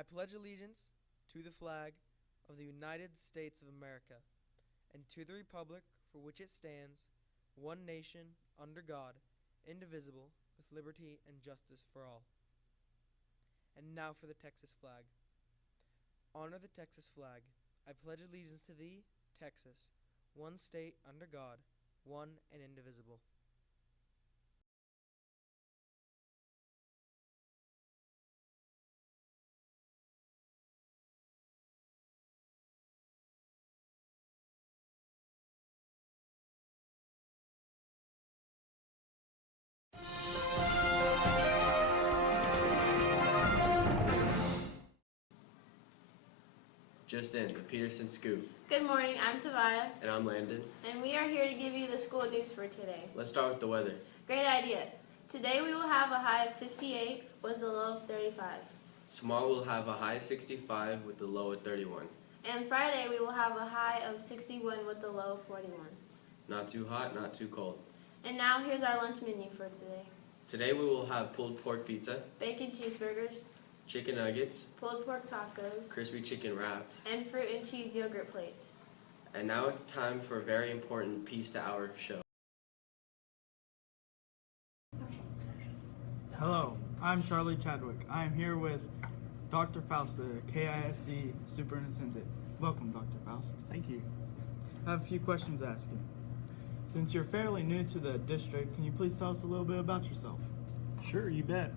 I pledge allegiance to the flag of the United States of America and to the republic for which it stands, one nation, under God, indivisible, with liberty and justice for all. And now for the Texas flag. Honor the Texas flag. I pledge allegiance to thee, Texas, one state under God, one and indivisible. Just in, the Peterson Scoop. Good morning, I'm Tavaya. And I'm Landon. And we are here to give you the school news for today. Let's start with the weather. Great idea. Today we will have a high of 58 with a low of 35. Tomorrow we'll have a high of 65 with a low of 31. And Friday we will have a high of 61 with a low of 41. Not too hot, not too cold. And now here's our lunch menu for today. Today we will have pulled pork pizza, Bacon cheeseburgers, chicken nuggets, pulled pork tacos, crispy chicken wraps, and fruit and cheese yogurt plates. and now it's time for a very important piece to our show. Hello, I'm Charlie Chadwick. I am here with Dr. Faust, the KISD Superintendent. Welcome, Dr. Faust. Thank you. I have a few questions to ask you. Since you're fairly new to the district, can you please tell us a little bit about yourself? Sure, you bet.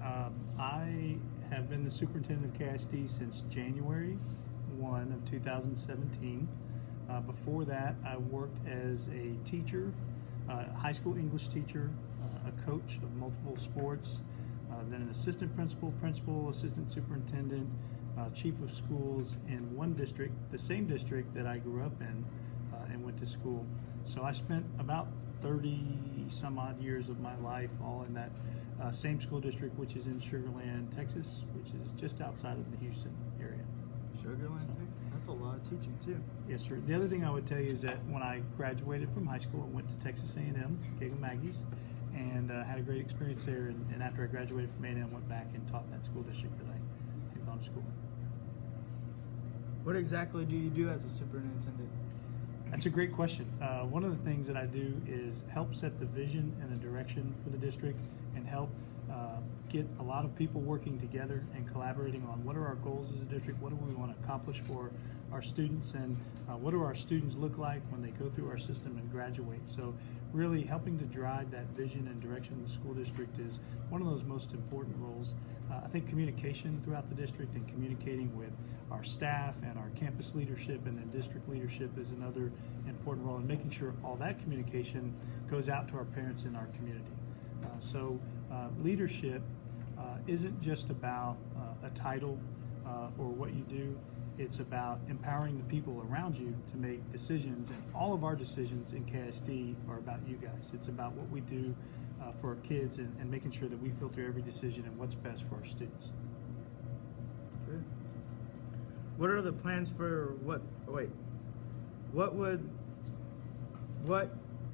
I have been the superintendent of KISD since January 1 of 2017. Before that, I worked as a teacher, high school English teacher, a coach of multiple sports, then an assistant principal, assistant superintendent, chief of schools in one district, the same district that I grew up in and went to school. So I spent about 30 some odd years of my life all in that same school district, which is in Sugar Land, Texas, which is just outside of the Houston area. Sugar Land, Texas? That's a lot of teaching too. Yes, sir. The other thing I would tell you is that when I graduated from high school, I went to Texas A&M, Gaggle-Maggie's, and had a great experience there. And after I graduated from A&M, went back and taught in that school district that I had gone to school in. What exactly do you do as a superintendent? That's a great question. One of the things that I do is help set the vision and the direction for the district and help get a lot of people working together and collaborating on what are our goals as a district, what do we want to accomplish for our students, and what do our students look like when they go through our system and graduate. So really helping to drive that vision and direction of the school district is one of those most important roles. I think communication throughout the district and communicating with our staff and our campus leadership and then district leadership is another important role, and making sure all that communication goes out to our parents in our community. Leadership isn't just about a title or what you do. It's about empowering the people around you to make decisions, and all of our decisions in KISD are about you guys. It's about what we do for our kids and making sure that we filter every decision and what's best for our students. Good. What are the plans for what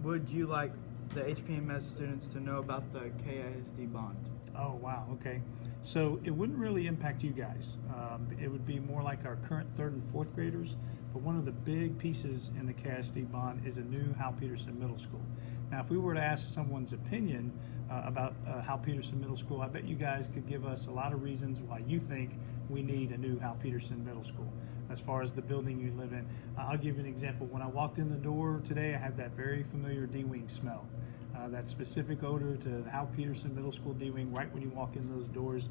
would you like the HPMS students to know about the KISD bond? Oh, wow, okay. So it wouldn't really impact you guys. It would be more like our current 3rd and 4th graders, but one of the big pieces in the KISD bond is a new Hal Peterson Middle School. Now, if we were to ask someone's opinion about Hal Peterson Middle School, I bet you guys could give us a lot of reasons why you think we need a new Hal Peterson Middle School as far as the building you live in. I'll give you an example. When I walked in the door today, I had that very familiar D-wing smell. That specific odor to the Hal Peterson Middle School D-wing right when you walk in those doors.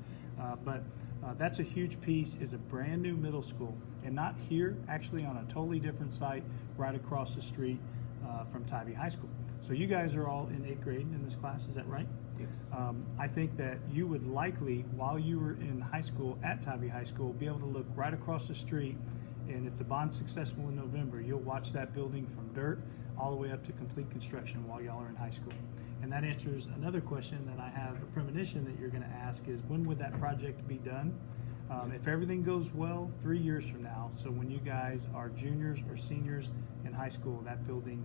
But that's a huge piece, is a brand new middle school, and not here, actually on a totally different site right across the street from Tybee High School. So you guys are all in 8th grade in this class, is that right? Yes. I think that you would likely, while you were in high school at Tybee High School, be able to look right across the street, and if the bond's successful in November, you'll watch that building from dirt all the way up to complete construction while y'all are in high school. And that answers another question that I have, a premonition that you're going to ask is, when would that project be done? If everything goes well, 3 years from now, so when you guys are juniors or seniors in high school, that building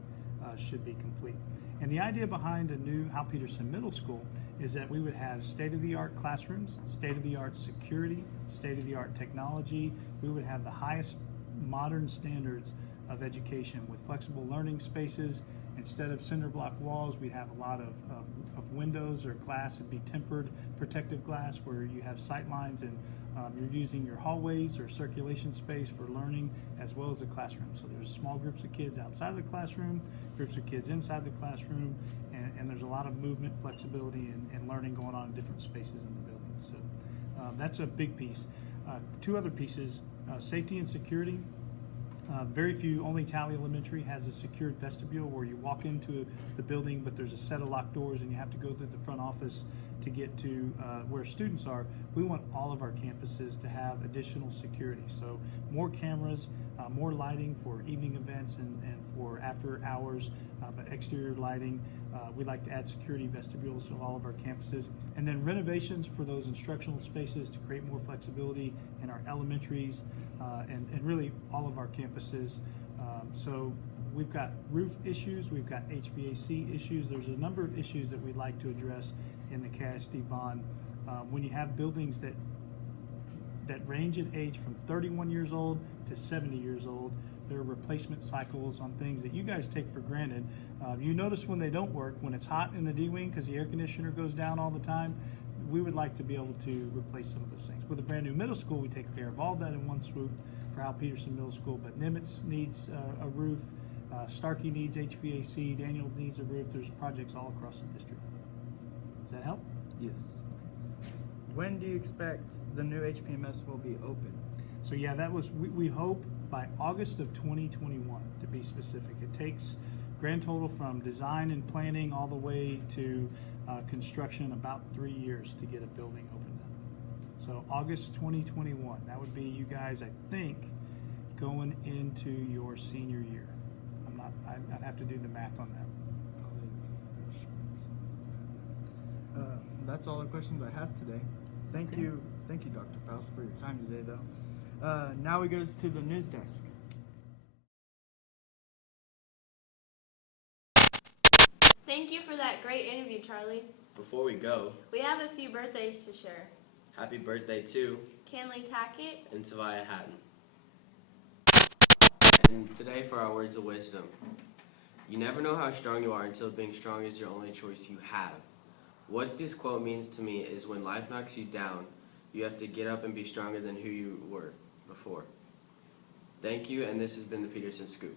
should be complete. And the idea behind a new Hal Peterson Middle School is that we would have state-of-the-art classrooms, state-of-the-art security, state-of-the-art technology. We would have the highest modern standards of education with flexible learning spaces. Instead of cinder block walls, we'd have a lot of windows or glass. It'd be tempered protective glass where you have sight lines and you're using your hallways or circulation space for learning as well as the classroom. So there's small groups of kids outside of the classroom, groups of kids inside the classroom, and there's a lot of movement, flexibility, and learning going on in different spaces in the building. So that's a big piece. Two other pieces, safety and security. Very few, only Tally Elementary has a secured vestibule where you walk into the building, but there's a set of locked doors and you have to go through the front office to get to where students are. We want all of our campuses to have additional security. So more cameras, more lighting for evening events and for after hours, but exterior lighting. We'd like to add security vestibules to all of our campuses. And then renovations for those instructional spaces to create more flexibility in our elementaries and really all of our campuses. So we've got roof issues, we've got HVAC issues. There's a number of issues that we'd like to address in the KISD bond. When you have buildings that range in age from 31 years old to 70 years old, there are replacement cycles on things that you guys take for granted. You notice when they don't work, when it's hot in the D-wing because the air conditioner goes down all the time, we would like to be able to replace some of those things. With a brand new middle school, we take care of all that in one swoop for Hal Peterson Middle School, but Nimitz needs a roof, Starkey needs HVAC, Daniel needs a roof. There's projects all across the district. Does that help? Yes. When do you expect the new HPMS will be open? So yeah, that was, we hope by August of 2021 to be specific. It takes grand total from design and planning all the way to construction about 3 years to get a building opened up. So August 2021, that would be you guys, I think, going into your senior year. I'd have to do the math on that. That's all the questions I have today. Thank you, Dr. Faust, for your time today, though. Now we goes to the news desk. Thank you for that great interview, Charlie. Before we go, We have a few birthdays to share. happy birthday to Kenley Tackett, and Tavia Hatton. And today for our words of wisdom. You never know how strong you are until being strong is your only choice you have. What this quote means to me is when life knocks you down, you have to get up and be stronger than who you were before. Thank you, and this has been the Peterson Scoop.